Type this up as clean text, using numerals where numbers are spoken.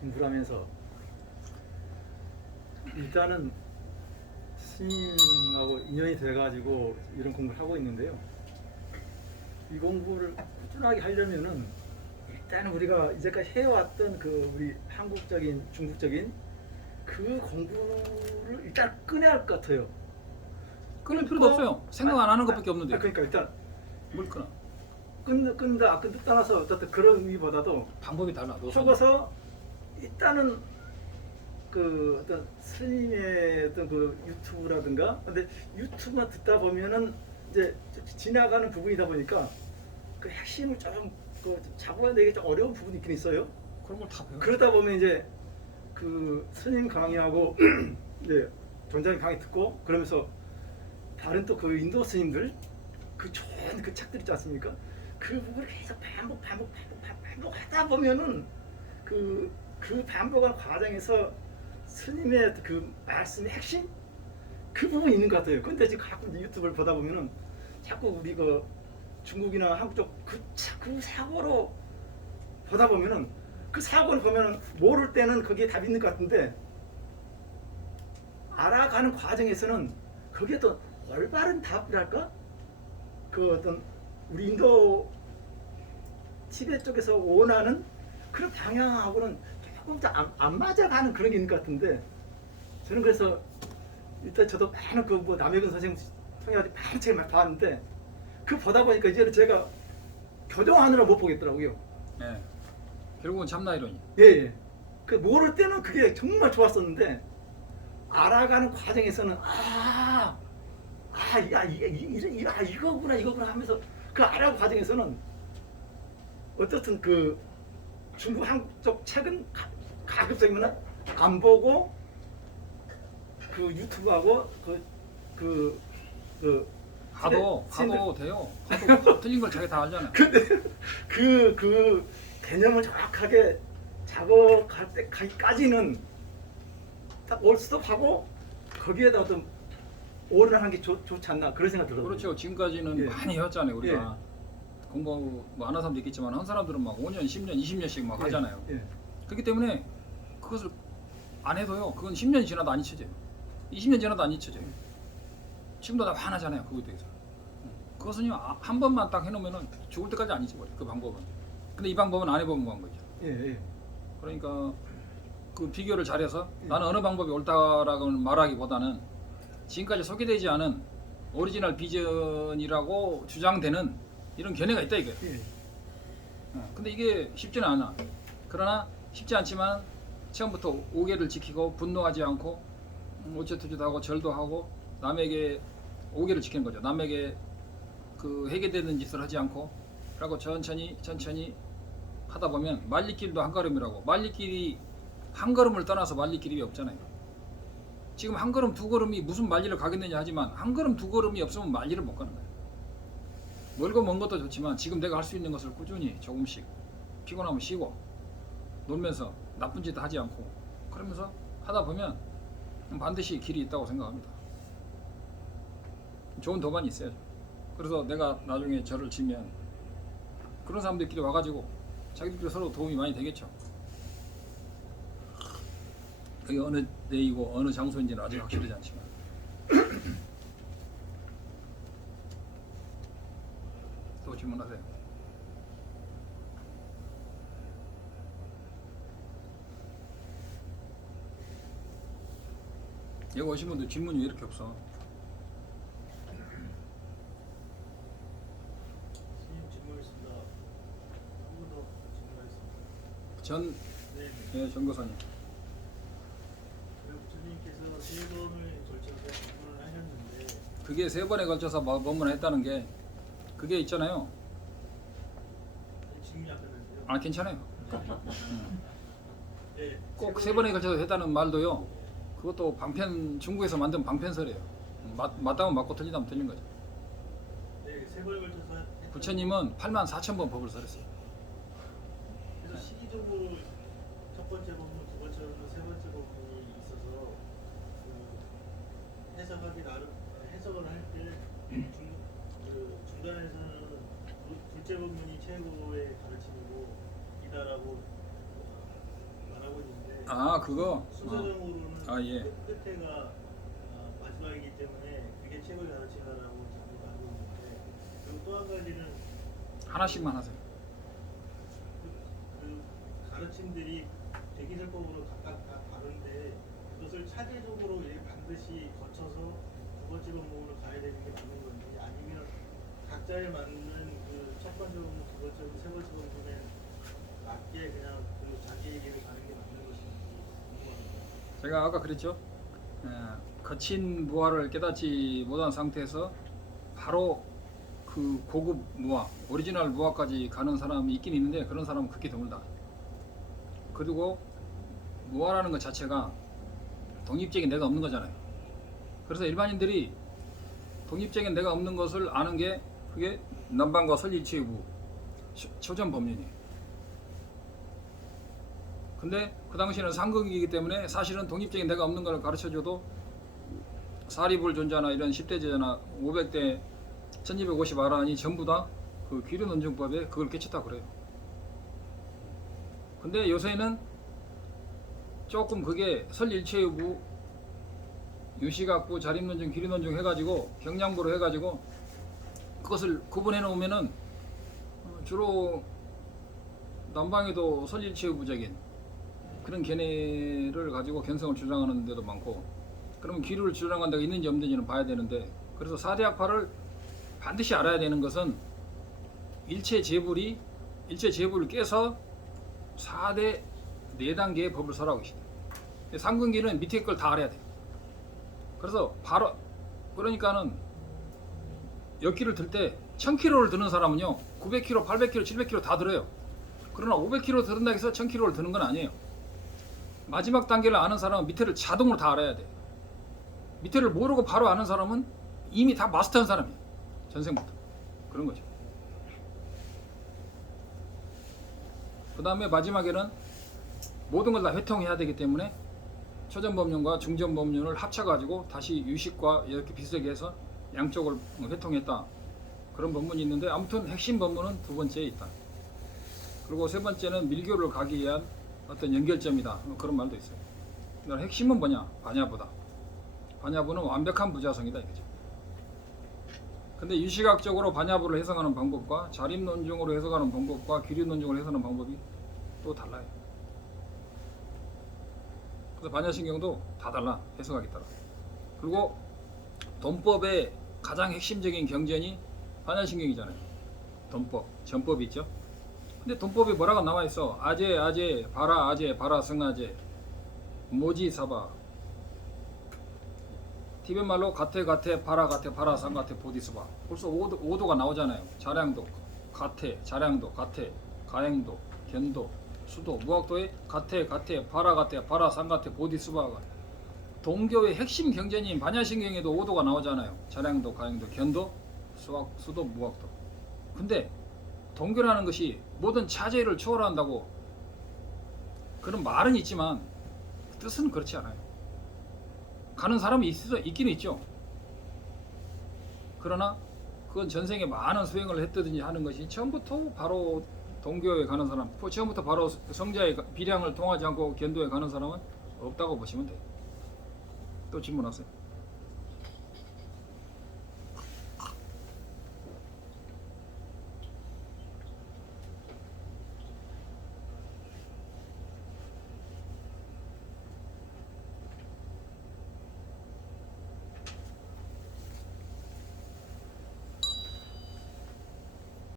공부를 하면서 일단은 스님하고 인연이 돼가지고 이런 공부를 하고 있는데요. 이 공부를 꾸준하게 하려면은 일단은 우리가 이제까지 해왔던 그 우리 한국적인 중국적인 그 공부를 일단 끊어야 할 것 같아요. 끊을 필요도 없어요. 생각 안 하는 것밖에 없는데. 그러니까 일단 뭘 끊어? 끊다 안 끊다 떠나서 어쨌든 그런 의미보다도 방법이 달라. 노선이. 적어서 일단은 그 어떤 스님의 어떤 그 유튜브라든가 근데 유튜브만 듣다 보면은 이제 지나가는 부분이다 보니까 그 핵심을 좀그 잡아내기 좀 어려운 부분이 있긴 있어요. 그런 걸 다 배워. 그러다 보면 이제 그 스님 강의하고 이제 전자님 강의 듣고 그러면서 다른 또 그 인도 스님들 그 좋은 그 책들 있지 않습니까? 그 부분을 계속 반복하다 보면은 그 반복하는 과정에서 스님의 그 말씀의 핵심 그 부분이 있는 것 같아요. 근데 지금 가끔 유튜브를 보다 보면은 자꾸 우리 그 중국이나 한국 쪽 그 사고로 보다 보면은 그 사고를 보면은 모를 때는 거기에 답이 있는 것 같은데 알아가는 과정에서는 거기에 또 올바른 답이랄까? 그 어떤 우리 인도 티베트 쪽에서 원하는 그런 방향하고는 조금 더 안 맞아가는 그런 게 있는 것 같은데 저는 그래서 일단 저도 많은 그 뭐 남해근 선생님 통해 많은 책을 많이 봤는데 그 보다 보니까 이제는 제가 교정하느라 못 보겠더라고요. 예. 결국은 참나 이론이. 예, 예. 그 모를 때는 그게 정말 좋았었는데 알아가는 과정에서는 이거구나 하면서 그 알아가는 과정에서는 어떻든 그 중국 한국 쪽 책은 가급적이면 안 보고 그 유튜브하고 봐도 돼요. 봐도 틀린 걸 자기 다 알잖아. 근데 그 개념을 정확하게 작업할 때까지는 딱 올스톱하고 거기에다 어떤 오를 하는 게 좋지 않나 그런 생각 들어요. 그렇죠. 지금까지는 예. 많이 해왔잖아요. 우리가 공부 뭐 안 한 사람도 있겠지만 한 사람들은 막 5년, 10년, 20년씩 막 하잖아요. 예. 그렇기 때문에 그것을 안 해도요. 그건 10년이 지나도 안 잊혀져요. 20년 지나도 안 잊혀져요. 지금도 다 화나잖아요. 그거에 대해서. 그것은요. 한 번만 딱 해놓으면은 죽을 때까지 안 잊어버려. 그 방법은. 근데 이 방법은 안 해보면 한 거죠. 예. 그러니까 그 비교를 잘해서 나는 어느 방법이 옳다라고 말하기보다는 지금까지 소개되지 않은 오리지널 비전이라고 주장되는 이런 견해가 있다 이거예요. 예. 근데 이게 쉽지는 않아. 그러나 쉽지 않지만 처음부터 오계를 지키고 분노하지 않고 오체투지도 하고 절도 하고 남에게 오계를 지키는 거죠. 남에게 그 해괴되는 짓을 하지 않고 그리고 천천히 하다 보면 말리길도 한 걸음이라고. 말리길이 한 걸음을 떠나서 말리길이 없잖아요. 지금 한 걸음 두 걸음이 무슨 말리를 가겠느냐 하지만 한 걸음 두 걸음이 없으면 말리를 못 가는 거예요. 멀고 먼 것도 좋지만 지금 내가 할 수 있는 것을 꾸준히 조금씩 피곤하면 쉬고 놀면서 나쁜 짓 하지 않고 그러면서 하다 보면 반드시 길이 있다고 생각합니다. 좋은 도반이 있어야죠. 그래서 내가 나중에 절을 치면 그런 사람들끼리 와가지고 자기들끼리 서로 도움이 많이 되겠죠. 그게 어느 데이고 어느 장소인지는 아직 확실하지 않지만 또 질문하세요. 여기 오신 분들 질문이 왜 이렇게 없어? 스님 질문 있습니다. 한 분 더 질문하겠습니다. 전 네. 전교사님. 부처님께서 세 번을 걸쳐서 질문을 하셨는데 그게 세 번에 걸쳐서 법문했다는 게 그게 있잖아요. 질문이 안 끝났는데요. 아 괜찮아요. 네. 꼭 세 번에 걸쳐서 했다는 말도요. 그것도 방편 중국에서 만든 방편설이에요. 맞다면 맞고 틀리다면 틀린 거죠. 네, 세 번에 걸쳐서 했던- 부처님은 84,000번 법을 설했어요. 그래서 시기적으로 첫 번째 법문, 두 번째 법문, 세 번째 법문이 있어서 그 해석하기 나름 해석을 할 때 중간에서는 둘째 법문이 최고의 가르침이고 이다라고 말하고 있는데 아 그거. 순서적으로는 아, 예. 끝에가 마지막이기 때문에 그게 최고의 가르침이라고 자꾸 알고 있는데 그리고 또 한 가지는 하나씩만 하세요. 그 가르침들이 대기설법으로 각각 다 다른데 그것을 차제적으로 이렇게 반드시 거쳐서 두 번째 법문으로 가야 되는 게 맞는 건지 아니면 각자에 맞는 그 첫 번째 법문, 두 번째 법문, 세 번째 법문에 맞게 그냥 그 자기 얘기를 가는 게 맞는 것인지 궁금합니다. 제가 아까 그랬죠. 거친 무아를 깨닫지 못한 상태에서 바로 그 고급 무아, 오리지널 무아까지 가는 사람이 있긴 있는데 그런 사람은 극히 드물다. 그리고 무아라는 것 자체가 독립적인 내가 없는 거잖아요. 그래서 일반인들이 독립적인 내가 없는 것을 아는 게 그게 남방과 설리치의부 초전 법륜이에요. 근데 그 당시에는 상극이기 때문에 사실은 독립적인 내가 없는 걸 가르쳐줘도 사리불 존자나 이런 10대 제자나 500대 1250아라니 전부 다 그 귀륜논증법에 그걸 깨쳤다 그래요. 근데 요새는 조금 그게 설일체의부 유시각부 자립논증 귀륜논증 해가지고 경량부로 해가지고 그것을 구분해 놓으면은 주로 남방에도 설일체의부적인 그런 견해를 가지고 견성을 주장하는 데도 많고, 그러면 귀를 주장한 데가 있는지 없는지는 봐야 되는데, 그래서 사대학파를 반드시 알아야 되는 것은 일체 재불을 깨서 4대 4단계의 법을 설하고 계시다. 상근기는 밑에 걸 다 알아야 돼. 그래서 바로 그러니까는 역기를 들 때 1000kg를 드는 사람은요 900kg, 800kg, 700kg 다 들어요. 그러나 500kg 들은다고 해서 1000kg를 드는 건 아니에요. 마지막 단계를 아는 사람은 밑에를 자동으로 다 알아야 돼. 밑에를 모르고 바로 아는 사람은 이미 다 마스터한 사람이에요. 전생부터. 그런 거죠. 그 다음에 마지막에는 모든 걸 다 회통해야 되기 때문에 초전법륜과 중전법륜을 합쳐가지고 다시 유식과 이렇게 비슷하게 해서 양쪽을 회통했다. 그런 법문이 있는데 아무튼 핵심 법문은 두 번째에 있다. 그리고 세 번째는 밀교를 가기 위한 어떤 연결점이다. 그런 말도 있어요. 그러니까 핵심은 뭐냐? 반야부다. 반야부는 완벽한 부자성이다 이거죠. 근데 유시각적으로 반야부를 해석하는 방법과 자립논증으로 해석하는 방법과 귀륜논증으로 해석하는 방법이 또 달라요. 그래서 반야신경도 다 달라, 해석하기 따라. 그리고 돈법의 가장 핵심적인 경전이 반야신경이잖아요. 돈법, 전법이 있죠. 근데 돈법에 뭐라고 남아있어? 아제, 아제, 바라, 승아제, 모지사바. 티벳 말로 가테, 바라, 상, 보디스바. 벌써 5도가 나오잖아요. 자량도, 자량도, 가행도, 견도, 수도, 무학도의 가테, 바라, 상, 보디스바가 동교의 핵심 경전인 반야신경에도 5도가 나오잖아요. 자량도, 가행도, 견도, 수도, 무학도. 근데 동교라는 것이 모든 차제를 초월한다고 그런 말은 있지만 뜻은 그렇지 않아요. 가는 사람이 있긴 있죠. 그러나 그건 전생에 많은 수행을 했다든지 하는 것이 처음부터 바로 동교에 가는 사람, 처음부터 바로 성자의 비량을 통하지 않고 견도에 가는 사람은 없다고 보시면 돼요. 또 질문하세요.